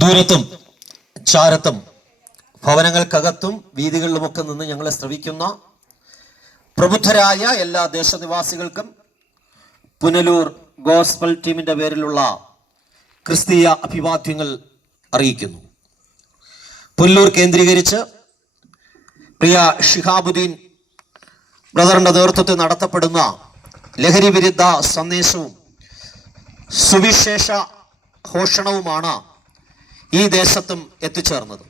ദൂരത്തും ചാരത്തും ഭവനങ്ങൾക്കകത്തും വീതികളിലുമൊക്കെ നിന്ന് ഞങ്ങളെ ശ്രവിക്കുന്ന പ്രബുദ്ധരായ എല്ലാ ദേശനിവാസികൾക്കും പുനലൂർ ഗോസ്പൽ ടീമിന്റെ പേരിലുള്ള ക്രിസ്തീയ അഭിവാദ്യങ്ങൾ അറിയിക്കുന്നു. പുനലൂർ കേന്ദ്രീകരിച്ച് പ്രിയ ഷിഹാബുദ്ദീൻ ബ്രദറിന്റെ നേതൃത്വത്തിൽ നടത്തപ്പെടുന്ന ലഹരി വിരുദ്ധ സന്ദേശവും സുവിശേഷ ഘോഷണവുമാണ് ഈ ദേശത്തും എത്തിച്ചേർന്നത്.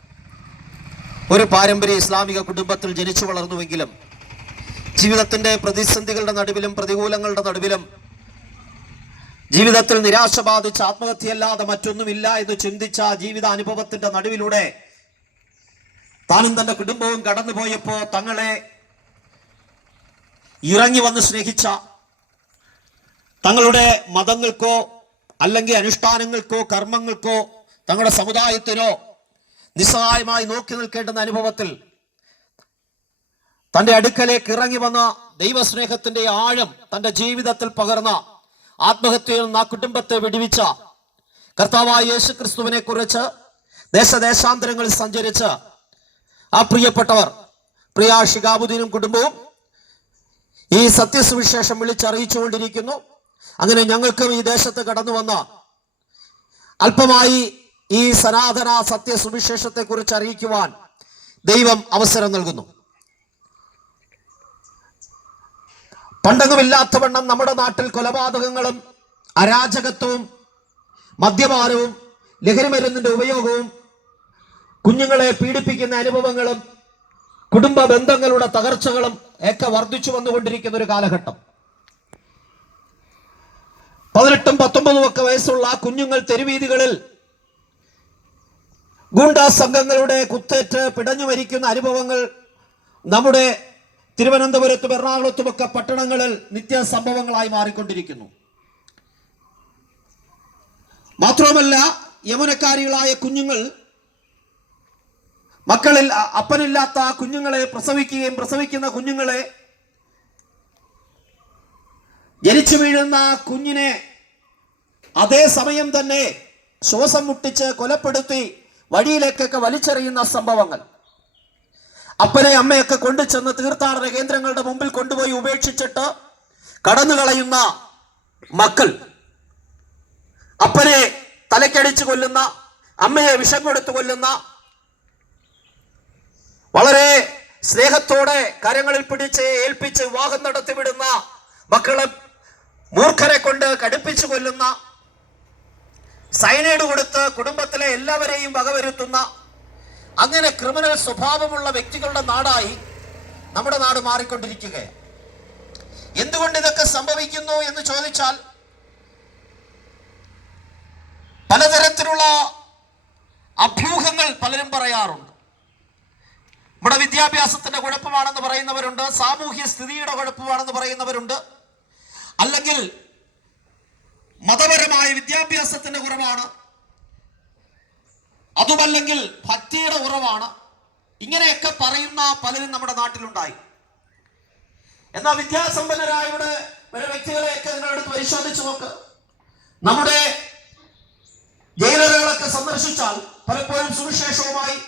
ഒരു പാരമ്പര്യ ഇസ്ലാമിക കുടുംബത്തിൽ ജനിച്ചു വളർന്നുവെങ്കിലും ജീവിതത്തിന്റെ പ്രതിസന്ധികളുടെ നടുവിലും പ്രതികൂലങ്ങളുടെ നടുവിലും ജീവിതത്തിൽ നിരാശ ബാധിച്ച ആത്മഹത്യയല്ലാതെ മറ്റൊന്നുമില്ല എന്ന് ചിന്തിച്ച ജീവിതാനുഭവത്തിന്റെ നടുവിലൂടെ താനും തന്റെ കുടുംബവും കടന്നുപോയപ്പോ തങ്ങളെ ഇറങ്ങി വന്ന് സ്നേഹിച്ച, തങ്ങളുടെ മതങ്ങൾക്കോ അല്ലെങ്കിൽ അനുഷ്ഠാനങ്ങൾക്കോ കർമ്മങ്ങൾക്കോ തങ്ങളുടെ സമുദായത്തിനോ നിസ്സഹായമായി നോക്കി നിൽക്കേണ്ടുന്ന അനുഭവത്തിൽ തന്റെ അടുക്കലേക്ക് ഇറങ്ങി വന്ന ദൈവസ്നേഹത്തിന്റെ ആഴം തന്റെ ജീവിതത്തിൽ പകർന്ന, ആത്മഹത്യയിൽ നിന്ന് ആ കുടുംബത്തെ വിടുവിച്ച കർത്താവായ യേശു ക്രിസ്തുവിനെ കുറിച്ച് ദേശദേശാന്തരങ്ങളിൽ സഞ്ചരിച്ച് ആ പ്രിയപ്പെട്ടവർ പ്രിയ ഷിഹാബുദ്ദീനും കുടുംബവും ഈ സത്യസുവിശേഷം വിളിച്ചറിയിച്ചുകൊണ്ടിരിക്കുന്നു. അങ്ങനെ ഞങ്ങൾക്കും ഈ ദേശത്ത് കടന്നു വന്ന അല്പമായി ഈ സനാതന സത്യസുവിശേഷത്തെ കുറിച്ച് അറിയിക്കുവാൻ ദൈവം അവസരം നൽകുന്നു. പണ്ടെങ്ങുമില്ലാത്തവണ്ണം നമ്മുടെ നാട്ടിൽ കൊലപാതകങ്ങളും അരാജകത്വവും മദ്യപാനവും ലഹരിമരുന്നിന്റെ ഉപയോഗവും കുഞ്ഞുങ്ങളെ പീഡിപ്പിക്കുന്ന അനുഭവങ്ങളും കുടുംബ ബന്ധങ്ങളുടെ തകർച്ചകളും ഒക്കെ വർദ്ധിച്ചു വന്നുകൊണ്ടിരിക്കുന്ന ഒരു കാലഘട്ടം. 18ഉം 19ഉം ഒക്കെ വയസ്സുള്ള കുഞ്ഞുങ്ങൾ തെരുവീതികളിൽ ഗൂണ്ടാ സംഘങ്ങളുടെ കുത്തേറ്റ് പിടഞ്ഞു മരിക്കുന്ന അനുഭവങ്ങൾ നമ്മുടെ തിരുവനന്തപുരത്തും എറണാകുളത്തുമൊക്കെ പട്ടണങ്ങളിൽ നിത്യ സംഭവങ്ങളായി മാറിക്കൊണ്ടിരിക്കുന്നു. മാത്രവുമല്ല, യൗവനക്കാരികളായ കുഞ്ഞുങ്ങൾ മക്കളിൽ അപ്പനില്ലാത്ത കുഞ്ഞുങ്ങളെ പ്രസവിക്കുകയും പ്രസവിക്കുന്ന കുഞ്ഞുങ്ങളെ ജനിച്ചു വീഴുന്ന കുഞ്ഞിനെ അതേ സമയം തന്നെ ശ്വാസം മുട്ടിച്ച് കൊലപ്പെടുത്തി വഴിയിലേക്കൊക്കെ വലിച്ചെറിയുന്ന സംഭവങ്ങൾ, അപ്പനെ അമ്മയൊക്കെ കൊണ്ടുചെന്ന് തീർത്ഥാടന കേന്ദ്രങ്ങളുടെ മുമ്പിൽ കൊണ്ടുപോയി ഉപേക്ഷിച്ചിട്ട് കടന്നുകളയുന്ന മക്കൾ, അപ്പനെ തലക്കടിച്ചു കൊല്ലുന്ന, അമ്മയെ വിഷം കൊടുത്തു കൊല്ലുന്ന, വളരെ സ്നേഹത്തോടെ കരങ്ങളിൽ പിടിച്ച് ഏൽപ്പിച്ച് വിവാഹം നടത്തിവിടുന്ന മക്കളെ മൂർഖരെ കൊണ്ട് കടുപ്പിച്ചു കൊല്ലുന്ന, സൈനൈഡ് കൊടുത്ത് കുടുംബത്തിലെ എല്ലാവരെയും വകവരുത്തുന്ന, അങ്ങനെ ക്രിമിനൽ സ്വഭാവമുള്ള വ്യക്തികളുടെ നാടായി നമ്മുടെ നാട് മാറിക്കൊണ്ടിരിക്കുകയാണ്. എന്തുകൊണ്ട് ഇതൊക്കെ സംഭവിക്കുന്നു എന്ന് ചോദിച്ചാൽ പലതരത്തിലുള്ള അഭ്യൂഹങ്ങൾ പലരും പറയാറുണ്ട്. നമ്മുടെ വിദ്യാഭ്യാസത്തിന്റെ കുഴപ്പമാണെന്ന് പറയുന്നവരുണ്ട്, സാമൂഹ്യ സ്ഥിതിയുടെ കുഴപ്പമാണെന്ന് പറയുന്നവരുണ്ട്, അല്ലെങ്കിൽ മതപരമായ വിദ്യാഭ്യാസത്തിന്റെ കുറവാണ്, അതുമല്ലെങ്കിൽ ഭക്തിയുടെ കുറവാണ്. ഇങ്ങനെയൊക്കെ പറയുന്ന പലരും നമ്മുടെ നാട്ടിലുണ്ടായി. എന്നാൽ വിദ്യാസമ്പന്നരായവരുടെ വ്യക്തികളെയൊക്കെ നിങ്ങളെടുത്ത് പരിശോധിച്ചു നോക്ക്. നമ്മുടെ ജയിലറുകളൊക്കെ സന്ദർശിച്ചാൽ പലപ്പോഴും സുവിശേഷവുമായി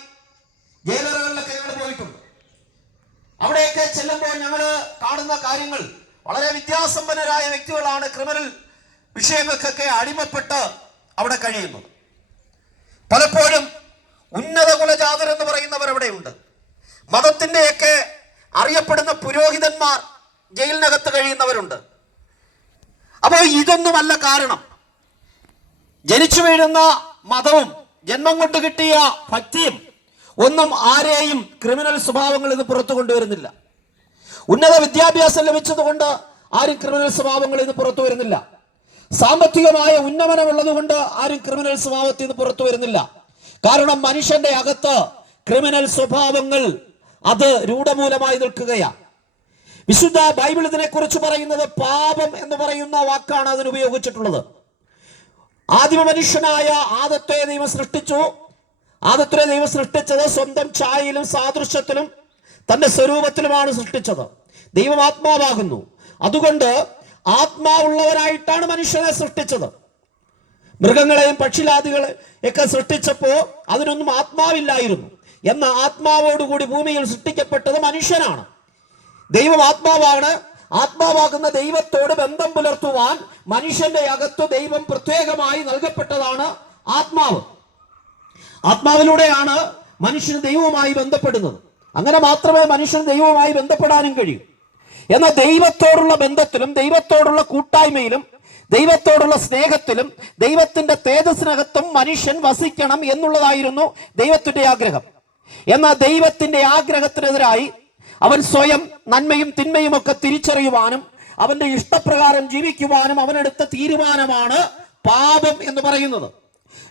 ജയിലറുകളിലൊക്കെ ഞങ്ങൾ പോയിട്ടുണ്ട്. അവിടെയൊക്കെ ചെല്ലുമ്പോൾ ഞങ്ങൾ കാണുന്ന കാര്യങ്ങൾ, വളരെ വിദ്യാസമ്പന്നരായ വ്യക്തികളാണ് ക്രിമിനൽ വിഷയങ്ങൾക്കൊക്കെ അടിമപ്പെട്ട് അവിടെ കഴിയുന്നത്. പലപ്പോഴും ഉന്നത കുലജാതർ എന്ന് പറയുന്നവർ അവിടെയുണ്ട്. മതത്തിന്റെയൊക്കെ അറിയപ്പെടുന്ന പുരോഹിതന്മാർ ജയിലിനകത്ത് കഴിയുന്നവരുണ്ട്. അപ്പോൾ ഇതൊന്നുമല്ല കാരണം. ജനിച്ചു വീഴുന്ന മതവും ജന്മം കൊണ്ട് കിട്ടിയ ഭക്തിയും ഒന്നും ആരെയും ക്രിമിനൽ സ്വഭാവങ്ങളിൽ നിന്ന് പുറത്തു കൊണ്ടുവരുന്നില്ല. ഉന്നത വിദ്യാഭ്യാസം ലഭിച്ചതുകൊണ്ട് ആരും ക്രിമിനൽ സ്വഭാവങ്ങളിൽ നിന്ന് പുറത്തു വരുന്നില്ല. സാമ്പത്തികമായ ഉന്നമനമുള്ളത് കൊണ്ട് ആരും ക്രിമിനൽ സ്വഭാവത്തിൽ നിന്ന് പുറത്തു വരുന്നില്ല. കാരണം മനുഷ്യന്റെ അകത്ത് ക്രിമിനൽ സ്വഭാവങ്ങൾ അത് രൂഢമൂലമായി നിൽക്കുകയാണ്. വിശുദ്ധ ബൈബിൾ ഇതിനെക്കുറിച്ച് പറയുന്നത് പാപം എന്ന് പറയുന്ന വാക്കാണ് അതിന് ഉപയോഗിച്ചിട്ടുള്ളത്. ആദിമ മനുഷ്യനായ ആദത്തെ ദൈവം സൃഷ്ടിച്ചു. ആദത്തെ ദൈവം സൃഷ്ടിച്ചത് സ്വന്തം ഛായയിലും സാദൃശ്യത്തിലും തന്റെ സ്വരൂപത്തിലുമാണ് സൃഷ്ടിച്ചത്. ദൈവം ആത്മാവാകുന്നു. അതുകൊണ്ട് ആത്മാവുള്ളവരായിട്ടാണ് മനുഷ്യനെ സൃഷ്ടിച്ചത്. മൃഗങ്ങളെയും പക്ഷിലാദികളെ ഒക്കെ സൃഷ്ടിച്ചപ്പോൾ അതിനൊന്നും ആത്മാവില്ലായിരുന്നു. എന്ന ആത്മാവോടുകൂടി ഭൂമിയിൽ സൃഷ്ടിക്കപ്പെട്ടത് മനുഷ്യനാണ്. ദൈവം ആത്മാവാണ്. ആത്മാവാകുന്ന ദൈവത്തോട് ബന്ധം പുലർത്തുവാൻ മനുഷ്യന്റെ അകത്ത് ദൈവം പ്രത്യേകമായി നൽകപ്പെട്ടതാണ് ആത്മാവ്. ആത്മാവിലൂടെയാണ് മനുഷ്യന് ദൈവവുമായി ബന്ധപ്പെടുന്നത്. അങ്ങനെ മാത്രമേ മനുഷ്യന് ദൈവവുമായി ബന്ധപ്പെടാനും കഴിയൂ. എന്നാൽ ദൈവത്തോടുള്ള ബന്ധത്തിലും ദൈവത്തോടുള്ള കൂട്ടായ്മയിലും ദൈവത്തോടുള്ള സ്നേഹത്തിലും ദൈവത്തിന്റെ തേജസ്സിനകത്തും മനുഷ്യൻ വസിക്കണം എന്നുള്ളതായിരുന്നു ദൈവത്തിന്റെ ആഗ്രഹം. എന്നാൽ ദൈവത്തിന്റെ ആഗ്രഹത്തിനെതിരായി അവൻ സ്വയം നന്മയും തിന്മയും ഒക്കെ തിരിച്ചറിയുവാനും അവന്റെ ഇഷ്ടപ്രകാരം ജീവിക്കുവാനും അവനെടുത്ത തീരുമാനമാണ് പാപം എന്ന് പറയുന്നത്.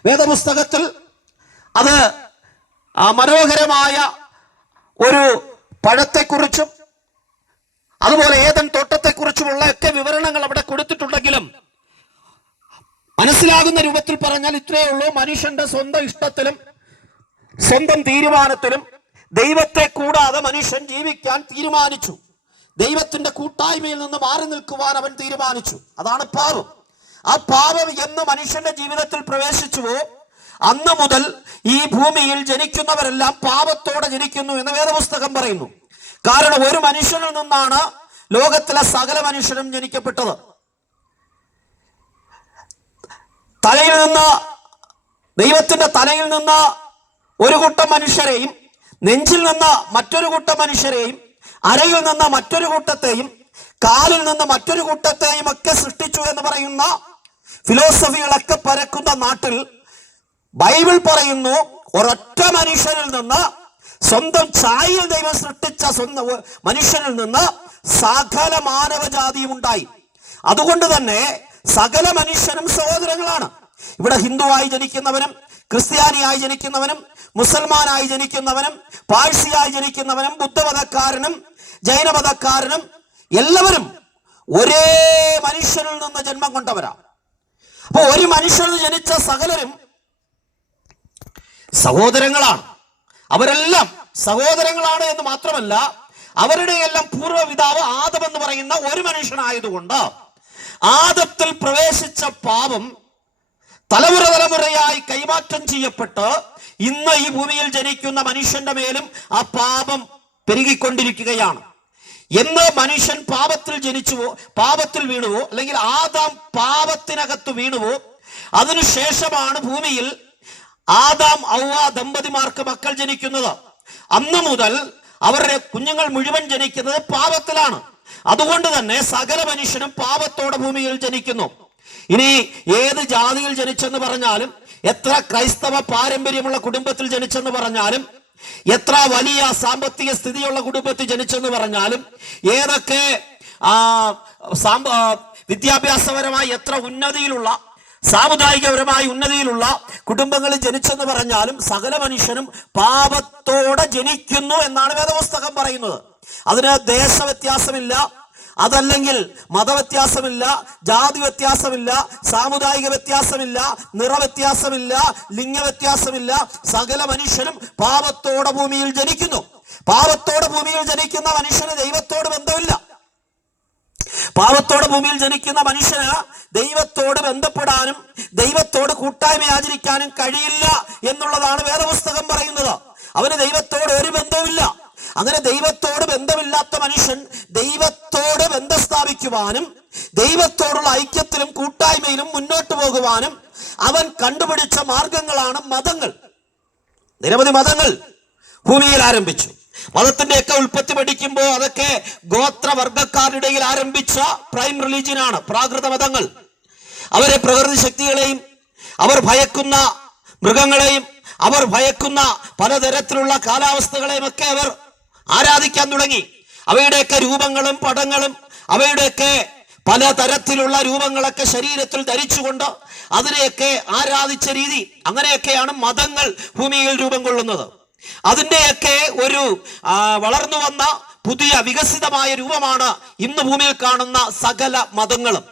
വേദപുസ്തകത്തിൽ അത് മനോഹരമായ ഒരു പഴത്തെക്കുറിച്ചും അതുപോലെ ഏദൻ തോട്ടത്തെക്കുറിച്ചുമുള്ള ഒക്കെ വിവരണങ്ങൾ അവിടെ കൊടുത്തിട്ടുണ്ടെങ്കിലും മനസ്സിലാകുന്ന രൂപത്തിൽ പറഞ്ഞാൽ ഇത്രയേ ഉള്ളൂ: മനുഷ്യന്റെ സ്വന്തം ഇഷ്ടത്തിലും സ്വന്തം തീരുമാനത്തിലും ദൈവത്തെ കൂടാതെ മനുഷ്യൻ ജീവിക്കാൻ തീരുമാനിച്ചു. ദൈവത്തിന്റെ കൂട്ടായ്മയിൽ നിന്ന് മാറി നിൽക്കുവാൻ അവൻ തീരുമാനിച്ചു. അതാണ് പാപം. ആ പാപം എന്ന് മനുഷ്യന്റെ ജീവിതത്തിൽ പ്രവേശിച്ചുവോ അന്ന് മുതൽ ഈ ഭൂമിയിൽ ജനിക്കുന്നവരെല്ലാം പാപത്തോടെ ജനിക്കുന്നു എന്ന് വേദപുസ്തകം പറയുന്നു. കാരണം ഒരു മനുഷ്യനിൽ നിന്നാണ് ലോകത്തിലെ സകല മനുഷ്യരും ജനിക്കപ്പെട്ടത്. തലയിൽ നിന്ന്, ദൈവത്തിന്റെ തലയിൽ നിന്ന് ഒരു കൂട്ടം മനുഷ്യരെയും നെഞ്ചിൽ നിന്ന് മറ്റൊരു കൂട്ടം മനുഷ്യരെയും അരയിൽ നിന്ന് മറ്റൊരു കൂട്ടത്തെയും കാലിൽ നിന്ന് മറ്റൊരു കൂട്ടത്തെയും ഒക്കെ സൃഷ്ടിച്ചു എന്ന് പറയുന്ന ഫിലോസഫികളൊക്കെ പരക്കുന്ന നാട്ടിൽ ബൈബിൾ പറയുന്നു ഒരൊറ്റ മനുഷ്യനിൽ നിന്ന്, സ്വന്തം ഛായയിൽ ദൈവം സൃഷ്ടിച്ച സ്വന്തം മനുഷ്യനിൽ നിന്ന് സകല മാനവജാതിയും ഉണ്ടായി. അതുകൊണ്ട് തന്നെ സകല മനുഷ്യനും സഹോദരങ്ങളാണ്. ഇവിടെ ഹിന്ദുവായി ജനിക്കുന്നവനും ക്രിസ്ത്യാനിയായി ജനിക്കുന്നവനും മുസൽമാനായി ജനിക്കുന്നവനും പാഴ്സിയായി ജനിക്കുന്നവനും ബുദ്ധമതക്കാരനും ജൈനമതക്കാരനും എല്ലാവരും ഒരേ മനുഷ്യനിൽ നിന്ന് ജന്മം കൊണ്ടവരാ. അപ്പൊ ഒരു മനുഷ്യനിൽ ജനിച്ച സകലരും സഹോദരങ്ങളാണ്. അവരെല്ലാം സഹോദരങ്ങളാണ് എന്ന് മാത്രമല്ല, അവരുടെ എല്ലാം പൂർവ്വപിതാവ് ആദം എന്ന് പറയുന്ന ഒരു മനുഷ്യനായതുകൊണ്ട് ആദത്തിൽ പ്രവേശിച്ച പാപം തലമുറ തലമുറയായി കൈമാറ്റം ചെയ്യപ്പെട്ട് ഇന്ന് ഈ ഭൂമിയിൽ ജനിക്കുന്ന മനുഷ്യന്റെ മേലും ആ പാപം പെരുകിക്കൊണ്ടിരിക്കുകയാണ്. എന്ന് മനുഷ്യൻ പാപത്തിൽ ജനിച്ചുവോ, പാപത്തിൽ വീണുവോ, അല്ലെങ്കിൽ ആദാം പാപത്തിനകത്ത് വീണുവോ, അതിനുശേഷമാണ് ഭൂമിയിൽ ആദാം ഔവ ദമ്പതിമാർക്ക് മക്കൾ ജനിക്കുന്നത്. അന്ന് മുതൽ അവരുടെ കുഞ്ഞുങ്ങൾ മുഴുവൻ ജനിക്കുന്നത് പാപത്തിലാണ്. അതുകൊണ്ട് തന്നെ സകല മനുഷ്യനും പാപത്തോടെ ഭൂമിയിൽ ജനിക്കുന്നു. ഇനി ഏത് ജാതിയിൽ ജനിച്ചെന്ന് പറഞ്ഞാലും, എത്ര ക്രൈസ്തവ പാരമ്പര്യമുള്ള കുടുംബത്തിൽ ജനിച്ചെന്ന് പറഞ്ഞാലും, എത്ര വലിയ സാമ്പത്തിക സ്ഥിതിയുള്ള കുടുംബത്തിൽ ജനിച്ചെന്ന് പറഞ്ഞാലും, ഏതൊക്കെ വിദ്യാഭ്യാസപരമായി എത്ര ഉന്നതിയിലുള്ള സാമുദായികപരമായി ഉന്നതിയിലുള്ള കുടുംബങ്ങളിൽ ജനിച്ചെന്ന് പറഞ്ഞാലും സകല മനുഷ്യനും പാപത്തോടെ ജനിക്കുന്നു എന്നാണ് വേദപുസ്തകം പറയുന്നത്. അതിന് ദേശവ്യത്യാസമില്ല, അതല്ലെങ്കിൽ മതവ്യത്യാസമില്ല, ജാതി വ്യത്യാസമില്ല, സാമുദായിക വ്യത്യാസമില്ല, നിറവ്യത്യാസമില്ല, ലിംഗവ്യത്യാസമില്ല. സകല മനുഷ്യനും പാപത്തോടെ ഭൂമിയിൽ ജനിക്കുന്നു. പാപത്തോടെ ഭൂമിയിൽ ജനിക്കുന്ന മനുഷ്യന് ദൈവത്തോട് ബന്ധമില്ല. പാപത്തോടെ ഭൂമിയിൽ ജനിക്കുന്ന മനുഷ്യന് ദൈവത്തോട് ബന്ധപ്പെടാനും ദൈവത്തോട് കൂട്ടായ്മ ആചരിക്കാനും കഴിയില്ല എന്നുള്ളതാണ് വേദപുസ്തകം പറയുന്നത്. അവന് ദൈവത്തോട് ഒരു ബന്ധവുമില്ല. അങ്ങനെ ദൈവത്തോട് ബന്ധമില്ലാത്ത മനുഷ്യൻ ദൈവത്തോട് ബന്ധം സ്ഥാപിക്കുവാനും ദൈവത്തോടുള്ള ഐക്യത്തിലും കൂട്ടായ്മയിലും മുന്നോട്ട് പോകുവാനും അവൻ കണ്ടുപിടിച്ച മാർഗങ്ങളാണ് മതങ്ങൾ. നിരവധി മതങ്ങൾ ഭൂമിയിൽ ആരംഭിച്ചു. മതത്തിന്റെയൊക്കെ ഉൽപ്പത്തി പഠിക്കുമ്പോൾ അതൊക്കെ ഗോത്രവർഗക്കാരുടെ ഇടയിൽ ആരംഭിച്ച പ്രൈം റിലീജിയനാണ് പ്രാകൃത മതങ്ങൾ. അവരെ പ്രകൃതി ശക്തികളെയും അവർ ഭയക്കുന്ന മൃഗങ്ങളെയും അവർ ഭയക്കുന്ന പലതരത്തിലുള്ള കാലാവസ്ഥകളെയും ഒക്കെ അവർ ആരാധിക്കാൻ തുടങ്ങി. അവയുടെയൊക്കെ രൂപങ്ങളും പടങ്ങളും അവയുടെയൊക്കെ പലതരത്തിലുള്ള രൂപങ്ങളൊക്കെ ശരീരത്തിൽ ധരിച്ചുകൊണ്ട് അതിനെയൊക്കെ ആരാധിച്ച രീതി, അങ്ങനെയൊക്കെയാണ് മതങ്ങൾ ഭൂമിയിൽ രൂപം കൊള്ളുന്നത്. അതിൻ്റെയൊക്കെ ഒരു വളർന്നു വന്ന പുതിയ വികസിതമായ രൂപമാണ് ഇന്ന് ഭൂമിയിൽ കാണുന്ന സകല മതങ്ങളും.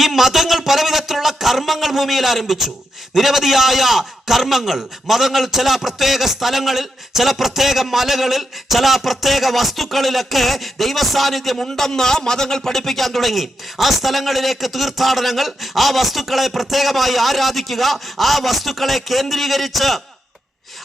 ഈ മതങ്ങൾ പലവിധത്തിലുള്ള കർമ്മങ്ങൾ ഭൂമിയിൽ ആരംഭിച്ചു. നിരവധിയായ കർമ്മങ്ങൾ മതങ്ങൾ ചില പ്രത്യേക സ്ഥലങ്ങളിൽ, ചില പ്രത്യേക മലകളിൽ, ചില പ്രത്യേക വസ്തുക്കളിലൊക്കെ ദൈവസാന്നിധ്യം ഉണ്ടെന്ന് മതങ്ങൾ പഠിപ്പിക്കാൻ തുടങ്ങി. ആ സ്ഥലങ്ങളിലേക്ക് തീർത്ഥാടനങ്ങൾ, ആ വസ്തുക്കളെ പ്രത്യേകമായി ആരാധിക്കുക, ആ വസ്തുക്കളെ കേന്ദ്രീകരിച്ച്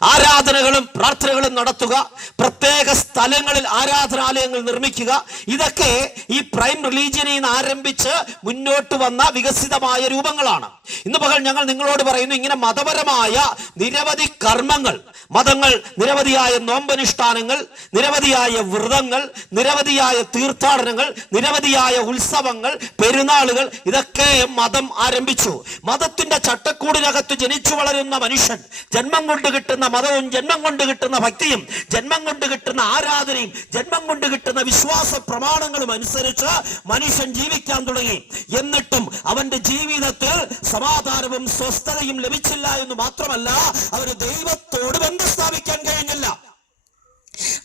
ആരാധനകളും പ്രാർത്ഥനകളും നടത്തുക, പ്രത്യേക സ്ഥലങ്ങളിൽ ആരാധനാലയങ്ങൾ നിർമ്മിക്കുക. ഇതൊക്കെ ഈ പ്രൈം റിലീജിയനിൽ നിന്ന് ആരംഭിച്ച് മുന്നോട്ട് വന്ന വികസിതമായ രൂപങ്ങളാണ്. ഇന്ന് പകൽ ഞങ്ങൾ നിങ്ങളോട് പറയുന്നു, ഇങ്ങനെ മതപരമായ നിരവധി കർമ്മങ്ങൾ, മതങ്ങൾ നിരവധിയായ നോമ്പനുഷ്ഠാനങ്ങൾ, നിരവധിയായ വ്രതങ്ങൾ, നിരവധിയായ തീർത്ഥാടനങ്ങൾ, നിരവധിയായ ഉത്സവങ്ങൾ, പെരുന്നാളുകൾ, ഇതൊക്കെ മതം ആരംഭിച്ചു. മതത്തിന്റെ ചട്ടക്കൂടിനകത്ത് ജനിച്ചു വളരുന്ന മനുഷ്യൻ ജന്മം കൊണ്ട് കിട്ടുന്ന മതവും, ജന്മം കൊണ്ട് കിട്ടുന്ന ഭക്തിയും, ജന്മം കൊണ്ട് കിട്ടുന്ന ആരാധനയും, ജന്മം കൊണ്ട് കിട്ടുന്ന വിശ്വാസ പ്രമാണങ്ങളും അനുസരിച്ച് മനുഷ്യൻ ജീവിക്കാൻ തുടങ്ങി. എന്നിട്ടും അവന്റെ ജീവിതത്തിൽ സമാധാനവും സ്വസ്ഥതയും ലഭിച്ചില്ല എന്ന് മാത്രമല്ല, അവന് ദൈവത്തോട് ബന്ധം സ്ഥാപിക്കാൻ കഴിഞ്ഞില്ല.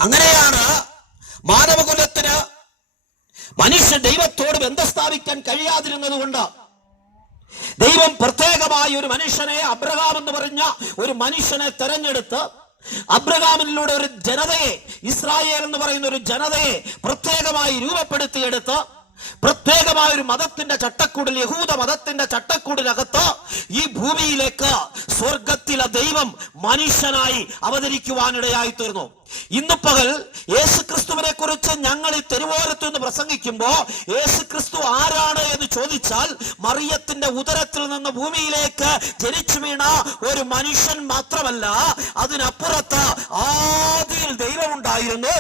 അങ്ങനെയാണ് മാനവകുലത്തിന് മനുഷ്യൻ ദൈവത്തോട് ബന്ധം സ്ഥാപിക്കാൻ കഴിയാതിരുന്നത് കൊണ്ട് ദൈവം പ്രത്യേകമായി ഒരു മനുഷ്യനെ, അബ്രഹാം എന്ന് പറഞ്ഞ ഒരു മനുഷ്യനെ തെരഞ്ഞെടുത്ത് അബ്രഹാമിലൂടെ ഒരു ജനതയെ, ഇസ്രായേൽ എന്ന് പറയുന്ന ഒരു ജനതയെ പ്രത്യേകമായി രൂപപ്പെടുത്തിയെടുത്ത് പ്രത്യേകമായ ഒരു മതത്തിന്റെ ചട്ടക്കൂടിൽ, യഹൂദ മതത്തിന്റെ ചട്ടക്കൂടിനകത്ത് ഈ ഭൂമിയിലേക്ക് സ്വർഗത്തിലെ ദൈവം മനുഷ്യനായി അവതരിക്കുവാനിടയായി തീർന്നു. ഇന്ന് പകൽ യേശുക്രിസ്തുവിനെ കുറിച്ച് ഞങ്ങൾ ഈ തെരുവോരത്ത് നിന്ന് പ്രസംഗിക്കുമ്പോ യേശുക്രിസ്തു ആരാണ് എന്ന് ചോദിച്ചാൽ, മറിയത്തിന്റെ ഉദരത്തിൽ നിന്ന് ഭൂമിയിലേക്ക് ജനിച്ചു വീണ ഒരു മനുഷ്യൻ മാത്രമല്ല, അതിനപ്പുറത്ത് ആദിയിൽ ദൈവമുണ്ടായിരുന്നു,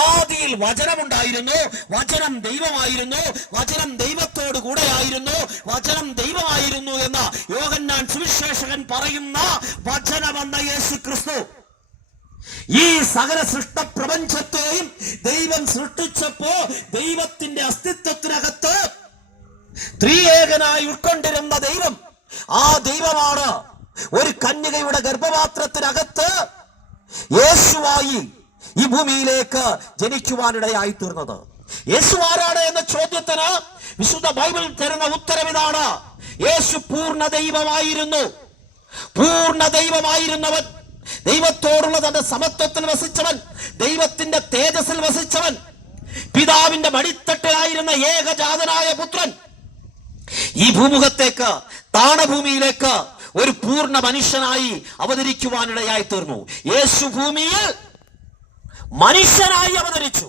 ആദിയിൽ വചനമുണ്ടായിരുന്നു, വചനം ദൈവമായിരുന്നു, വചനം ദൈവത്തോട് കൂടെയായിരുന്നു, വചനം ദൈവമായിരുന്നു എന്ന് യോഹന്നാൻ സുവിശേഷകൻ പറയുന്ന വചനമെന്ന യേശുക്രിസ്തു ഈ സകല സൃഷ്ട പ്രപഞ്ചത്തെയും ദൈവം സൃഷ്ടിച്ചപ്പോ ദൈവത്തിന്റെ അസ്തിത്വത്തിനകത്ത് ത്രിയേകനായി ഉൾക്കൊണ്ടിരുന്ന ദൈവം, ആ ദൈവമാണ് ഒരു കന്യകയുടെ ഗർഭപാത്രത്തിനകത്ത് യേശുവായി ഈ ഭൂമിയിലേക്ക് ജനിക്കുവാനിടയായി തീർന്നത്. യേശു ആരാണ് എന്ന ചോദ്യത്തിന് വിശുദ്ധ ബൈബിൾ തരുന്ന ഉത്തരം ഇതാണ്: യേശു പൂർണ്ണ ദൈവമായിരുന്നു. പൂർണ്ണ ദൈവമായിരുന്നവൻ, ദൈവത്തോടുള്ള തന്റെ സമത്വത്തിൽ വസിച്ചവൻ, ദൈവത്തിന്റെ തേജസ്സിൽ വസിച്ചവൻ, പിതാവിന്റെ മടിത്തട്ടിലായിരുന്ന ഏകജാതനായ പുത്രൻ ഈ ഭൂമുഖത്തേക്ക്, താണഭൂമിയിലേക്ക് ഒരു പൂർണ്ണ മനുഷ്യനായി അവതരിക്കുവാനിടയായി തീർന്നു. യേശു ഭൂമിയിൽ മനുഷ്യനായി അവതരിച്ചു.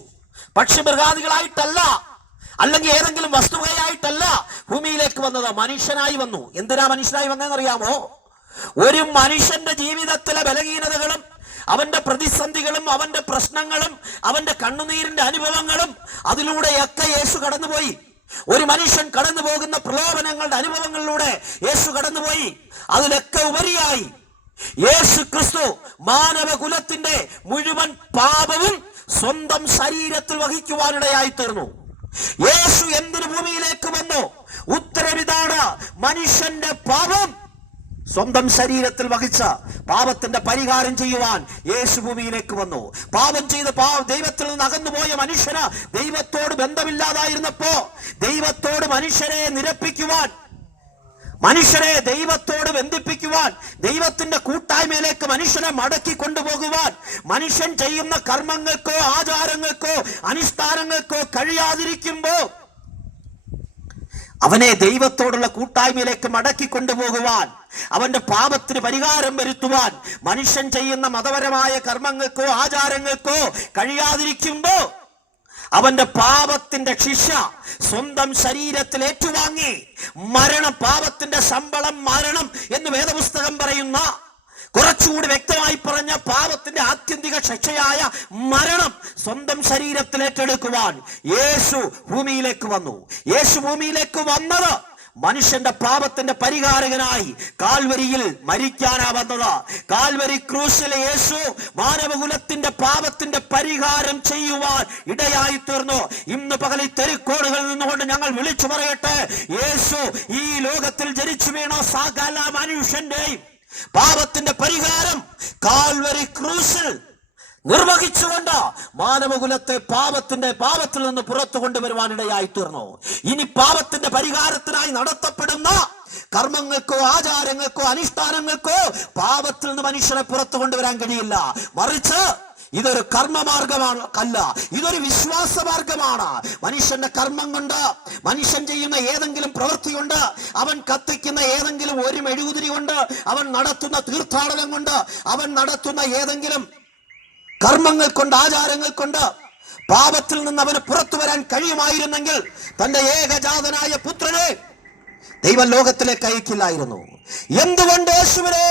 പക്ഷി മൃഗാദികളായിട്ടല്ല, അല്ലെങ്കിൽ ഏതെങ്കിലും വസ്തുവയായിട്ടല്ല ഭൂമിയിലേക്ക് വന്നത്, മനുഷ്യനായി വന്നു. എന്തിനാ മനുഷ്യനായി വന്നതെന്നറിയാമോ? ഒരു മനുഷ്യന്റെ ജീവിതത്തിലെ ബലഹീനതകളും അവന്റെ പ്രതിസന്ധികളും അവന്റെ പ്രശ്നങ്ങളും അവന്റെ കണ്ണുനീരിന്റെ അനുഭവങ്ങളും അതിലൂടെയൊക്കെ യേശു കടന്നുപോയി. ഒരു മനുഷ്യൻ കടന്നു പോകുന്ന പ്രലോഭനങ്ങളുടെ അനുഭവങ്ങളിലൂടെ യേശു കടന്നുപോയി. അതിലൊക്കെ ഉപരിയായി യേശു ക്രിസ്തു മാനവകുലത്തിന്റെ മുഴുവൻ പാപവും സ്വന്തം ശരീരത്തിൽ വഹിക്കുവാനിടയായി തീർന്നു. യേശു എന്തിനു ഭൂമിയിലേക്ക് വന്നു? ഉത്തരവിതാണ്: മനുഷ്യന്റെ പാപം സ്വന്തം ശരീരത്തിൽ വഹിച്ച പാപത്തിന്റെ പരിഹാരം ചെയ്യുവാൻ യേശു ഭൂമിയിലേക്ക് വന്നു. പാപം ചെയ്ത് ദൈവത്തിൽ നിന്ന് അകന്നുപോയ മനുഷ്യന് ദൈവത്തോട് ബന്ധമില്ലാതായിരുന്നപ്പോ ദൈവത്തോട് മനുഷ്യരെ നിരപ്പിക്കുവാൻ, മനുഷ്യരെ ദൈവത്തോട് ബന്ധിപ്പിക്കുവാൻ, ദൈവത്തിന്റെ കൂട്ടായ്മയിലേക്ക് മനുഷ്യനെ മടക്കി കൊണ്ടുപോകുവാൻ, മനുഷ്യൻ ചെയ്യുന്ന കർമ്മങ്ങൾക്കോ ആചാരങ്ങൾക്കോ അനുഷ്ഠാനങ്ങൾക്കോ കഴിയാതിരിക്കുമ്പോ അവനെ ദൈവത്തോടുള്ള കൂട്ടായ്മയിലേക്ക് മടക്കി കൊണ്ടുപോകുവാൻ, അവന്റെ പാപത്തിന് പരിഹാരം വരുത്തുവാൻ, മനുഷ്യൻ ചെയ്യുന്ന മതപരമായ കർമ്മങ്ങൾക്കോ ആചാരങ്ങൾക്കോ കഴിയാതിരിക്കുമ്പോ അവന്റെ പാപത്തിന്റെ ശിക്ഷ സ്വന്തം ശരീരത്തിൽ ഏറ്റുവാങ്ങി, മരണം, പാപത്തിന്റെ ശമ്പളം മരണം എന്ന് വേദപുസ്തകം പറയുന്ന, കുറച്ചുകൂടി വ്യക്തമായി പറഞ്ഞ പാപത്തിന്റെ ആത്യന്തിക ശിക്ഷയായ മരണം സ്വന്തം ശരീരത്തിൽ ഏറ്റെടുക്കുവാൻ യേശു ഭൂമിയിലേക്ക് വന്നു. യേശു ഭൂമിയിലേക്ക് വന്നത് മനുഷ്യന്റെ പാപത്തിന്റെ പരിഹാരകനായി കാൽവരിയിൽ മരിക്കാനാ വന്നത്. കാൽവരി ക്രൂശിലെ യേശു മാനവകുലത്തിന്റെ പാപത്തിന്റെ പരിഹാരം ചെയ്യുവാൻ ഇടയായി തീർന്നു. ഇന്ന് പകൽ ഈ തെരുക്കോടുകളിൽ നിന്നുകൊണ്ട് ഞങ്ങൾ വിളിച്ചു പറയട്ടെ: യേശു ഈ ലോകത്തിൽ ജനിച്ചു വീണ സകല മനുഷ്യന്റെയും പാപത്തിന്റെ പരിഹാരം കാൽവരി ക്രൂശിൽ നിർവഹിച്ചുകൊണ്ട് മാനവകുലത്തെ പാപത്തിൽ നിന്ന് പുറത്തു കൊണ്ടുവരുവാനിടയായി തീർന്നു. ഇനി പാപത്തിന്റെ പരിഹാരത്തിനായി നടത്തപ്പെടുന്ന കർമ്മങ്ങൾക്കോ ആചാരങ്ങൾക്കോ അനുഷ്ഠാനങ്ങൾക്കോ പാപത്തിൽ നിന്ന് മനുഷ്യനെ പുറത്തു കൊണ്ടുവരാൻ കഴിയില്ല. മറിച്ച് ഇതൊരു കർമ്മമാർഗമാണ് അല്ല, ഇതൊരു വിശ്വാസ മാർഗമാണ്. മനുഷ്യന്റെ കർമ്മം കൊണ്ട്, മനുഷ്യൻ ചെയ്യുന്ന ഏതെങ്കിലും പ്രവൃത്തി കൊണ്ട്, അവൻ കത്തിക്കുന്ന ഏതെങ്കിലും ഒരു മെഴുകുതിരി കൊണ്ട്, അവൻ നടത്തുന്ന തീർത്ഥാടനം കൊണ്ട്, അവൻ നടത്തുന്ന ഏതെങ്കിലും കർമ്മങ്ങൾ കൊണ്ട്, ആചാരങ്ങൾ കൊണ്ട് പാപത്തിൽ നിന്ന് അവന് പുറത്തു വരാൻ കഴിയുമായിരുന്നെങ്കിൽ തന്റെ ഏകജാതനായ പുത്രനെ ദൈവം ലോകത്തിലേക്ക് അയക്കില്ലായിരുന്നു. എന്തുകൊണ്ട് യേശുവിനെ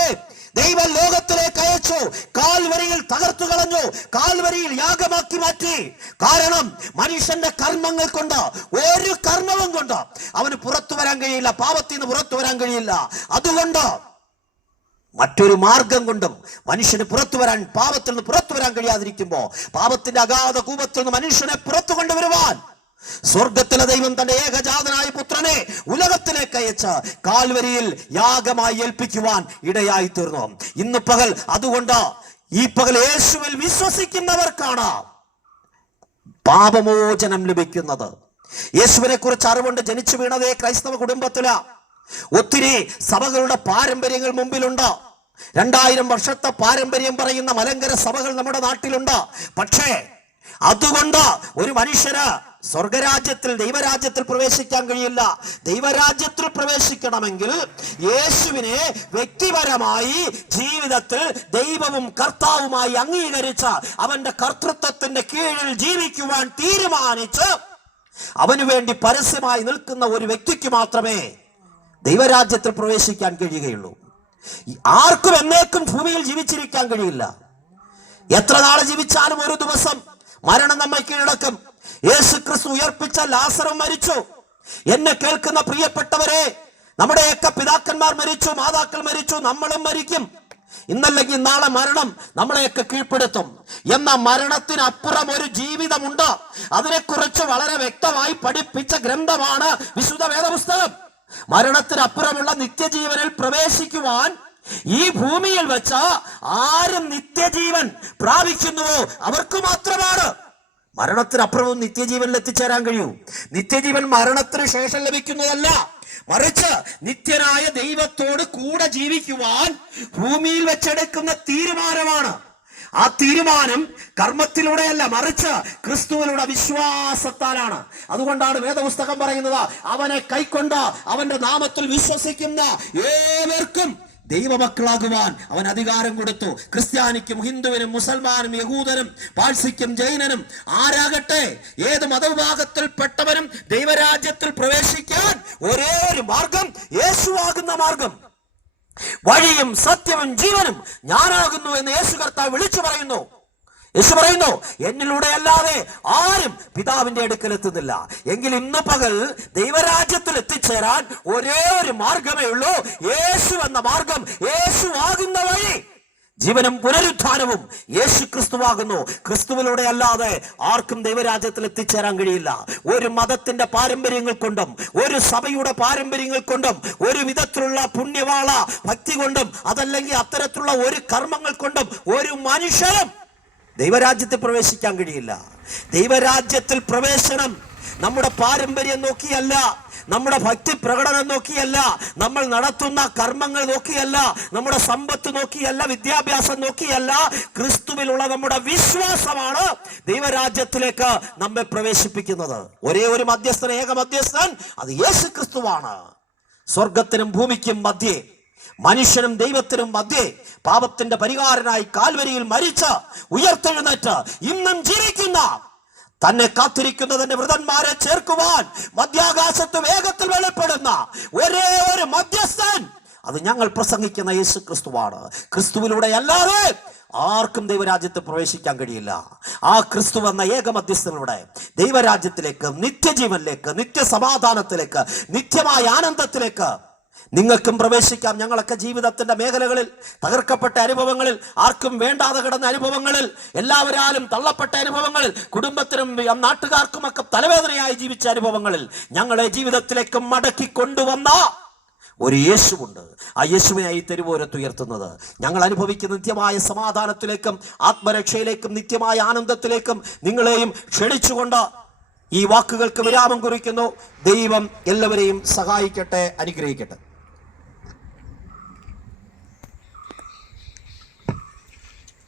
ദൈവം ലോകത്തിലേക്ക് അയച്ചു? കാൽവരിയിൽ തകർത്തു കളഞ്ഞു, കാൽവരിയിൽ യാഗമാക്കി മാറ്റി. കാരണം മനുഷ്യന്റെ കർമ്മങ്ങൾ കൊണ്ട്, ഒരു കർമ്മവും കൊണ്ട് അവന് പുറത്തു വരാൻ കഴിയില്ല, പാപത്തിൽ നിന്ന് പുറത്തു വരാൻ കഴിയില്ല. അതുകൊണ്ട് മറ്റൊരു മാർഗം കൊണ്ടും മനുഷ്യന് പുറത്തു വരാൻ, പാപത്തിൽ നിന്ന് പുറത്തു വരാൻ കഴിയാതിരിക്കുമ്പോ പാപത്തിന്റെ അഗാധ കൂപത്തിൽ നിന്ന് മനുഷ്യനെ പുറത്തു കൊണ്ടുവരുവാൻ സ്വർഗത്തിലെ ദൈവം തന്റെ ഏകജാതനായ പുത്രനെ ഉലകത്തിലേക്ക് അയച്ച് കാൽവരിയിൽ യാഗമായി ഏൽപ്പിക്കുവാൻ ഇടയായി തീർന്നു. ഇന്ന് പകൽ അതുകൊണ്ട് ഈ പകൽ യേശുവിൽ വിശ്വസിക്കുന്നവർക്കാണ് പാപമോചനം ലഭിക്കുന്നത്. യേശുവിനെ കുറിച്ച് അറിവുണ്ട്. ജനിച്ചു വീണതേ ക്രൈസ്തവ കുടുംബത്തില. ഒത്തിരി സഭകളുടെ പാരമ്പര്യങ്ങൾ മുമ്പിലുണ്ട്. 2000 വർഷത്തെ പാരമ്പര്യം പറയുന്ന മലങ്കര സഭകൾ നമ്മുടെ നാട്ടിലുണ്ട്. പക്ഷേ അതുകൊണ്ട് ഒരു മനുഷ്യന് സ്വർഗരാജ്യത്തിൽ, ദൈവരാജ്യത്തിൽ പ്രവേശിക്കാൻ കഴിയില്ല. ദൈവരാജ്യത്തിൽ പ്രവേശിക്കണമെങ്കിൽ യേശുവിനെ വ്യക്തിപരമായി ജീവിതത്തിൽ ദൈവവും കർത്താവുമായി അംഗീകരിച്ച അവന്റെ കർത്തൃത്വത്തിന്റെ കീഴിൽ ജീവിക്കുവാൻ തീരുമാനിച്ച് അവനു വേണ്ടി പരസ്യമായി നിൽക്കുന്ന ഒരു വ്യക്തിക്ക് മാത്രമേ ദൈവരാജ്യത്തിൽ പ്രവേശിക്കാൻ കഴിയുകയുള്ളൂ. ആർക്കും എന്നേക്കും ഭൂമിയിൽ ജീവിച്ചിരിക്കാൻ കഴിയില്ല. എത്ര നാളെ ജീവിച്ചാലും ഒരു ദിവസം മരണം നമ്മെ കീഴടക്കും. യേശു ക്രിസ്തു ഉയർപ്പിച്ച ലാസറും മരിച്ചു. എന്നെ കേൾക്കുന്ന പ്രിയപ്പെട്ടവരെ, നമ്മുടെയൊക്കെ പിതാക്കന്മാർ മരിച്ചു, മാതാക്കൾ മരിച്ചു, നമ്മളും മരിക്കും. ഇന്നല്ലെങ്കിൽ നാളെ മരണം നമ്മളെയൊക്കെ കീഴ്പ്പെടുത്തും. എന്നാൽ മരണത്തിനപ്പുറം ഒരു ജീവിതമുണ്ട്. അതിനെക്കുറിച്ച് വളരെ വ്യക്തമായി പഠിപ്പിച്ച ഗ്രന്ഥമാണ് വിശുദ്ധ വേദപുസ്തകം. മരണത്തിനപ്പുറമുള്ള നിത്യജീവനിൽ പ്രവേശിക്കുവാൻ ഈ ഭൂമിയിൽ വെച്ച് ആരും നിത്യജീവൻ പ്രാപിക്കുന്നുവോ അവർക്ക് മാത്രമാണ് മരണത്തിനപ്പുറവും നിത്യജീവനിൽ എത്തിച്ചേരാൻ കഴിയൂ. നിത്യജീവൻ മരണത്തിന് ശേഷം ലഭിക്കുന്നതല്ല, മറിച്ച് നിത്യനായ ദൈവത്തോട് കൂടെ ജീവിക്കുവാൻ ഭൂമിയിൽ വെച്ചെടുക്കുന്ന തീരുമാനമാണ്. ആ തീരുമാനം കർമ്മത്തിലൂടെയല്ല, മറിച്ച് ക്രിസ്തുവിലുള്ള വിശ്വാസത്താലാണ്. അതുകൊണ്ടാണ് വേദപുസ്തകം പറയുന്നത്, അവനെ കൈക്കൊണ്ട് അവന്റെ നാമത്തിൽ വിശ്വസിക്കുന്ന ഏവർക്കും ദൈവമക്കളാകുവാൻ അവൻ അധികാരം കൊടുത്തു. ക്രിസ്ത്യാനിക്കും ഹിന്ദുവിനും മുസൽമാനും യഹൂദനും പാഴ്സിക്കും ജൈനനും ആരാകട്ടെ, ഏത് മതവിഭാഗത്തിൽപ്പെട്ടവനും ദൈവരാജ്യത്തിൽ പ്രവേശിക്കാൻ ഒരേ ഒരു മാർഗം, യേശുവാകുന്ന മാർഗം. വഴിയും സത്യവും ജീവനും ഞാനാകുന്നു എന്ന് യേശു കർത്താവ് വിളിച്ചു പറയുന്നു. യേശു പറയുന്നു, എന്നിലൂടെ അല്ലാതെ ആരും പിതാവിന്റെ അടുക്കൽ എത്തുന്നില്ല. എങ്കിൽ ഇന്ന് പകൽ ദൈവരാജ്യത്തിൽ എത്തിച്ചേരാൻ ഒരേ ഒരു മാർഗമേ ഉള്ളൂ, യേശു എന്ന മാർഗം. യേശു ആകുന്ന വഴി ജീവനും പുനരുത്ഥാനവും യേശു ക്രിസ്തുവാകുന്നു. ക്രിസ്തുവിലൂടെ അല്ലാതെ ആർക്കും ദൈവരാജ്യത്തിൽ എത്തിച്ചേരാൻ കഴിയില്ല. ഒരു മതത്തിന്റെ പാരമ്പര്യങ്ങൾ കൊണ്ടും, ഒരു സഭയുടെ പാരമ്പര്യങ്ങൾ കൊണ്ടും, ഒരു വിധത്തിലുള്ള പുണ്യവാള ഭക്തി കൊണ്ടും, അതല്ലെങ്കിൽ അത്തരത്തിലുള്ള ഒരു കർമ്മങ്ങൾ കൊണ്ടും ഒരു മനുഷ്യനും ദൈവരാജ്യത്തിൽ പ്രവേശിക്കാൻ കഴിയില്ല. ദൈവരാജ്യത്തിൽ പ്രവേശനം നമ്മുടെ പാരമ്പര്യം നോക്കിയല്ല, നമ്മുടെ ഭക്തി പ്രകടനം നോക്കിയല്ല, നമ്മൾ നടത്തുന്ന കർമ്മങ്ങൾ നോക്കിയല്ല, നമ്മുടെ സമ്പത്ത് നോക്കിയല്ല, വിദ്യാഭ്യാസം നോക്കിയല്ല, ക്രിസ്തുവിലുള്ള നമ്മുടെ വിശ്വാസമാണ് ദൈവരാജ്യത്തിലേക്ക് നമ്മെ പ്രവേശിപ്പിക്കുന്നത്. ഒരേ ഒരു മധ്യസ്ഥൻ, ഏക മധ്യസ്ഥൻ, അത് യേശു ക്രിസ്തുവാണ്. സ്വർഗത്തിനും ഭൂമിക്കും മധ്യേ, മനുഷ്യനും ദൈവത്തിനും മധ്യേ പാപത്തിന്റെ പരിഹാരനായി കാൽവരിയിൽ മരിച്ച് ഉയർത്തെഴുന്നേറ്റ് ഇന്നും ജീവിക്കുന്ന, തന്നെ കാത്തിരിക്കുന്നതിന്റെ വൃതന്മാരെ ചേർക്കുവാൻ മധ്യാകാശത്ത് വേഗത്തിൽ വെളിപ്പെടുന്ന ഒരേ ഒരു മധ്യസ്ഥൻ, അത് ഞങ്ങൾ പ്രസംഗിക്കുന്ന യേശു ക്രിസ്തുവാണ്. ക്രിസ്തുവിലൂടെ അല്ലാതെ ആർക്കും ദൈവരാജ്യത്ത് പ്രവേശിക്കാൻ കഴിയില്ല. ആ ക്രിസ്തു എന്ന ഏക മധ്യസ്ഥനിലൂടെ ദൈവരാജ്യത്തിലേക്ക്, നിത്യജീവനിലേക്ക്, നിത്യസമാധാനത്തിലേക്ക്, നിത്യമായ ആനന്ദത്തിലേക്ക് നിങ്ങൾക്കും പ്രവേശിക്കാം. ഞങ്ങളൊക്കെ ജീവിതത്തിന്റെ മേഖലകളിൽ, തകർക്കപ്പെട്ട അനുഭവങ്ങളിൽ, ആർക്കും വേണ്ടാതെ കിടന്ന അനുഭവങ്ങളിൽ, എല്ലാവരാലും തള്ളപ്പെട്ട അനുഭവങ്ങളിൽ, കുടുംബത്തിനും നാട്ടുകാർക്കുമൊക്കെ തലവേദനയായി ജീവിച്ച അനുഭവങ്ങളിൽ ഞങ്ങളെ ജീവിതത്തിലേക്ക് മടക്കി കൊണ്ടുവന്ന ഒരു യേശുവുണ്ട്. ആ യേശുവിനായി തെരുവോരത്ത് ഉയർത്തുന്നത്. ഞങ്ങൾ അനുഭവിക്കുന്ന നിത്യമായ സമാധാനത്തിലേക്കും ആത്മരക്ഷയിലേക്കും നിത്യമായ ആനന്ദത്തിലേക്കും നിങ്ങളെയും ക്ഷണിച്ചുകൊണ്ട് ഈ വാക്കുകൾക്ക് വിരാമം കുറിക്കുന്നു. ദൈവം എല്ലാവരെയും സഹായിക്കട്ടെ, അനുഗ്രഹിക്കട്ടെ.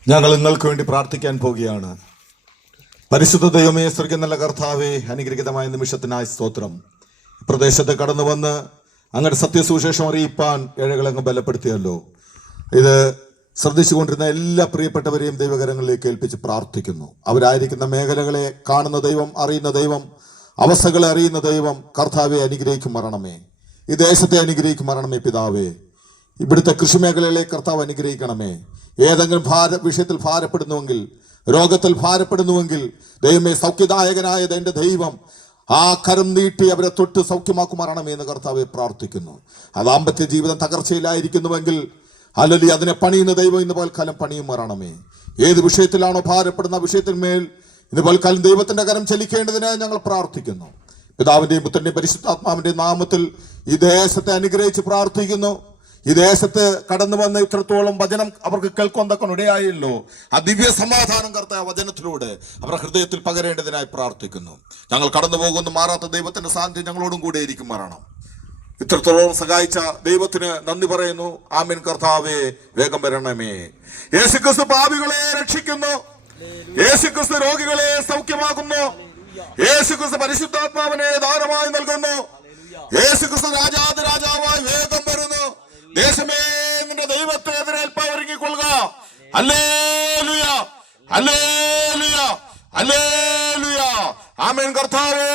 ഞങ്ങൾ നിങ്ങൾക്ക് വേണ്ടി പ്രാർത്ഥിക്കാൻ പോകുകയാണ്. പരിശുദ്ധ ദൈവമേ, സ്വർഗ്ഗം നല്ല കർത്താവേ, അനുഗ്രഹീതമായ നിമിഷത്തിനായി സ്തോത്രം. പ്രദേശത്ത് കടന്നു വന്ന് അങ്ങയുടെ സത്യസുവിശേഷം അറിയിപ്പാൻ ഏഴകളങ്ങ് ബലപ്പെടുത്തിയല്ലോ. ഇത് ശ്രദ്ധിച്ചുകൊണ്ടിരുന്ന എല്ലാ പ്രിയപ്പെട്ടവരെയും ദൈവകരങ്ങളിലേക്ക് ഏൽപ്പിച്ച് പ്രാർത്ഥിക്കുന്നു. അവരായിരിക്കുന്ന മേഖലകളെ കാണുന്ന ദൈവം, അറിയുന്ന ദൈവം, അവസ്ഥകളെ അറിയുന്ന ദൈവം കർത്താവെ അനുഗ്രഹിക്കും മരണമേ. ഈ ദേശത്തെ അനുഗ്രഹിക്കും മരണമേ പിതാവേ. ഇവിടുത്തെ കൃഷിമേഖലകളെ കർത്താവ് അനുഗ്രഹിക്കണമേ. ഏതെങ്കിലും വിഷയത്തിൽ ഭാരപ്പെടുന്നുവെങ്കിൽ, രോഗത്തിൽ ഭാരപ്പെടുന്നുവെങ്കിൽ ദൈവമേ, സൗഖ്യദായകനായ എൻ്റെ ദൈവം ആ കരം നീട്ടി അവരെ തൊട്ട് സൗഖ്യമാക്കുമാറണമേ എന്ന് കർത്താവെ പ്രാർത്ഥിക്കുന്നു. അത് ദാമ്പത്യ ജീവിതം തകർച്ചയിലായിരിക്കുന്നുവെങ്കിൽ അല്ലെങ്കിൽ അതിനെ പണിയുന്ന ദൈവം ഇന്ന് പൽക്കാലം പണിയും മാറണമേ. ഏത് വിഷയത്തിലാണോ ഭാരപ്പെടുന്ന വിഷയത്തിന്മേൽ ഇന്ന് പൽക്കാലം ദൈവത്തിന്റെ കരം ചലിക്കേണ്ടതിനായി ഞങ്ങൾ പ്രാർത്ഥിക്കുന്നു. പിതാവിന്റെയും പുത്രന്റെയും പരിശുദ്ധാത്മാവിന്റെ നാമത്തിൽ ഈ ദേശത്തെ അനുഗ്രഹിച്ച് പ്രാർത്ഥിക്കുന്നു. ഈ ദേശത്ത് കടന്നു വന്ന് ഇത്രത്തോളം വചനം അവർക്ക് കേൾക്കൊണ്ടൊക്കെ ഇടയായല്ലോ. ആ ദിവ്യ സമാധാനം കർത്താവ് വചനത്തിലൂടെ അവരുടെ ഹൃദയത്തിൽ പകരേണ്ടതിനായി പ്രാർത്ഥിക്കുന്നു. ഞങ്ങൾ കടന്നു പോകുന്ന മാറാത്ത ദൈവത്തിന്റെ സാന്നിധ്യം ഞങ്ങളോടും കൂടെ ഇരിക്കും മരണം. ഇത്രത്തോളം സഹായിച്ച ദൈവത്തിന് നന്ദി പറയുന്നു. ആമേൻ. കർത്താവേ, വേഗം വരണമേ. യേശുക്രിസ്തു പാപികളെ രക്ഷിക്കുന്നു. യേശുക്രിസ്തു രോഗികളെ സൗഖ്യമാക്കുന്നു. യേശുക്രിസ്തു പരിശുദ്ധാത്മാവിനെ ദാനമായി നൽകുന്നു. യേശുക്രിസ്തു രാജാവായി വേഗം വരുന്നു. ദേശമേ, നിന്റെ ദൈവത്തെ എതിരേൽപ്പാൻ ഒരുങ്ങിക്കൊള്ളുക. ഹല്ലേലൂയ, ഹല്ലേലൂയ, ഹല്ലേലൂയ. ആമേൻ. കർത്താവേ,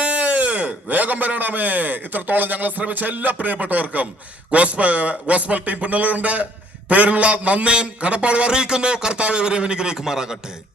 വേഗം വരണമേ. ഇത്രത്തോളം ഞങ്ങളെ ശ്രമിച്ച എല്ലാ പ്രിയപ്പെട്ടവർക്കും ഗോസ്പൽ ടീം പുന്നലൂരിന്റെ പേരിലുള്ള നന്ദിയും കടപ്പാടും അറിയിക്കുന്നു. കർത്താവേ, ഇവരെ അനുഗ്രഹിക്കുമാറാകട്ടെ.